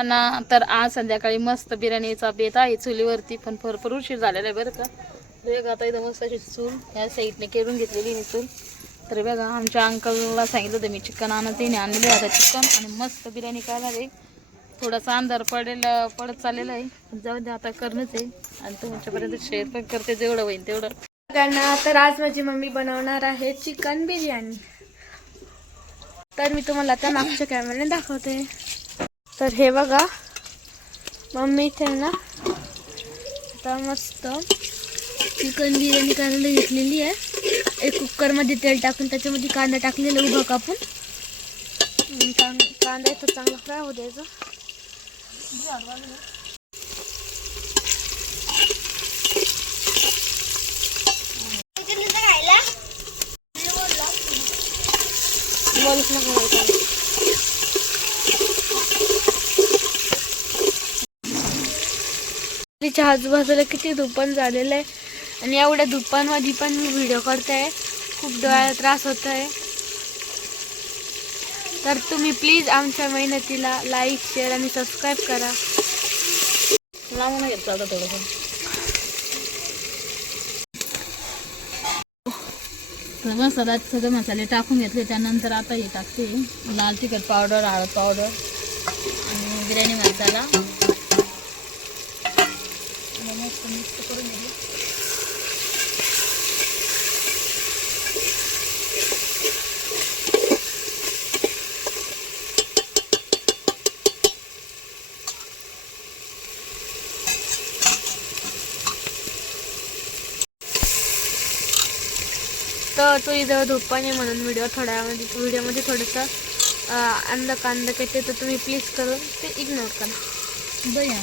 पण तर आज संध्याकाळी मस्त बिर्याणीचा बेत आहे चुलीवरती, पण भरपूर उशीर झालेला आहे बरं का. बघा आता इथं मस्त अशी चूल ह्या साईडने केरून घेतलेली मी चूल. तर बघा आमच्या अंकलला सांगितलं होतं मी चिकन आणत, तिने आणलेलं आहे आता चिकन. आणि मस्त बिर्याणी काय झाली, थोडासा अंधार पडत चाललेला आहे, जाऊ दे आता करणंच आहे. आणि तुमच्यापर्यंत शेअर पण करते जेवढं होईल तेवढं. तर आज माझी मम्मी बनवणार आहे चिकन बिर्याणी. तर मी तुम्हाला आता मागच्या कॅमेऱ्याने दाखवते. तर हे बघा मम्मी इथे ना आता मस्त चिकन बिर्याणी करायला घेतलेली आहे. एक कुकरमध्ये तेल टाकून त्याच्यामध्ये कांदा टाकलेला उभा कापून. कांदा इथं चांगला फ्राय होऊ द्यायचा. आजूबाजूला किती धुपण झालेलं आहे आणि एवढ्या धुपांमध्ये पण मी व्हिडिओ करते. खूप डोळ्याला त्रास होत आहे. तर तुम्ही प्लीज आमच्या मेहनतीला लाईक शेअर आणि सबस्क्राईब करा. लावून घेतलं आता थोडंसं. मसाला सगळे मसाले टाकून घेतले. त्यानंतर आता हे टाकते लाल तिखट पावडर, हळद पावडर आणि बिर्याणी मसाला. मस्त मिक्स करून घेतले. तर तो इथं धुपाने म्हणून व्हिडिओमध्ये थोडंसं अंदा कांदा येते, तर तुम्ही प्लीज करून ते इग्नोर करा. दया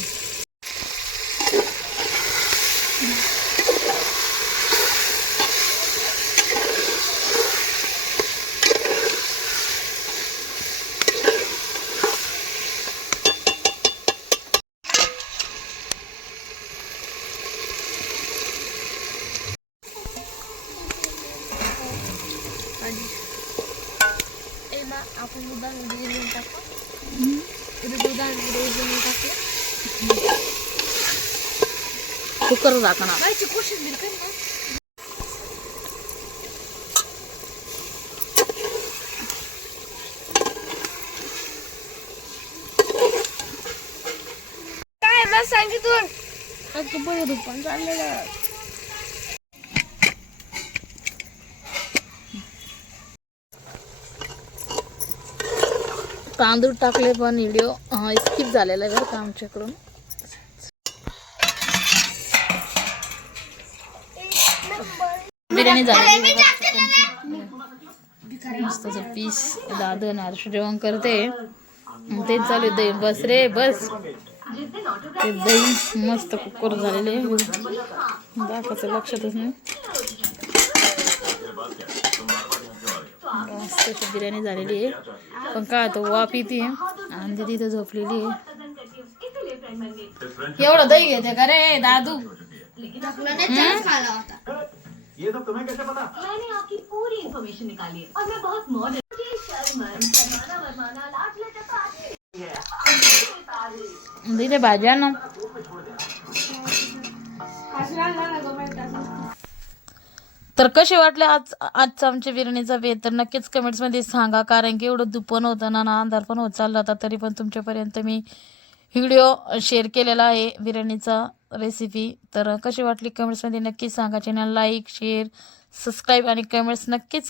आपण दुधामध्ये टाकू. कुकर झाकणा. कोशिंबीर कर ना. काय ना सांगितलं धुपान चाललेलं. तांदूळ टाकले पण व्हिडिओ स्किप झालेला आहे बरं का आमच्याकडून. बिर्याणी झालेली मस्त पीस. दादा नारळ जेवण करते, तेच चालू दही. बस रे बस. ते दही मस्त कुकर झालेले दाखवायचं लक्षातच नाही. मस्त बिर्याणी झालेली आहे. पण काय तो वाफ येते आणि ती तिथं झोपलेली आहे. एवढं दही घेते का रे दादू? ये सब तुम्हें कैसे पता? मैंने आपकी पूरी इन्फॉर्मेशन निकाली है और मैं बहुत मॉडर्न तिथे भाज्या ना. तर कसे वाटले आजचा आमच्या बिर्याणीचा बेत, तर नक्कीच कमेंट्समध्ये सांगा. कारण की एवढं दुपण होतं ना अंधार पण होत चालला होता, तरी पण तुमच्यापर्यंत मी व्हिडिओ शेअर केलेला आहे बिर्याणीचा रेसिपी. तर कशी वाटली कमेंट्समध्ये नक्कीच सांगा. चॅनल लाईक शेअर सबस्क्राईब आणि कमेंट्स नक्कीच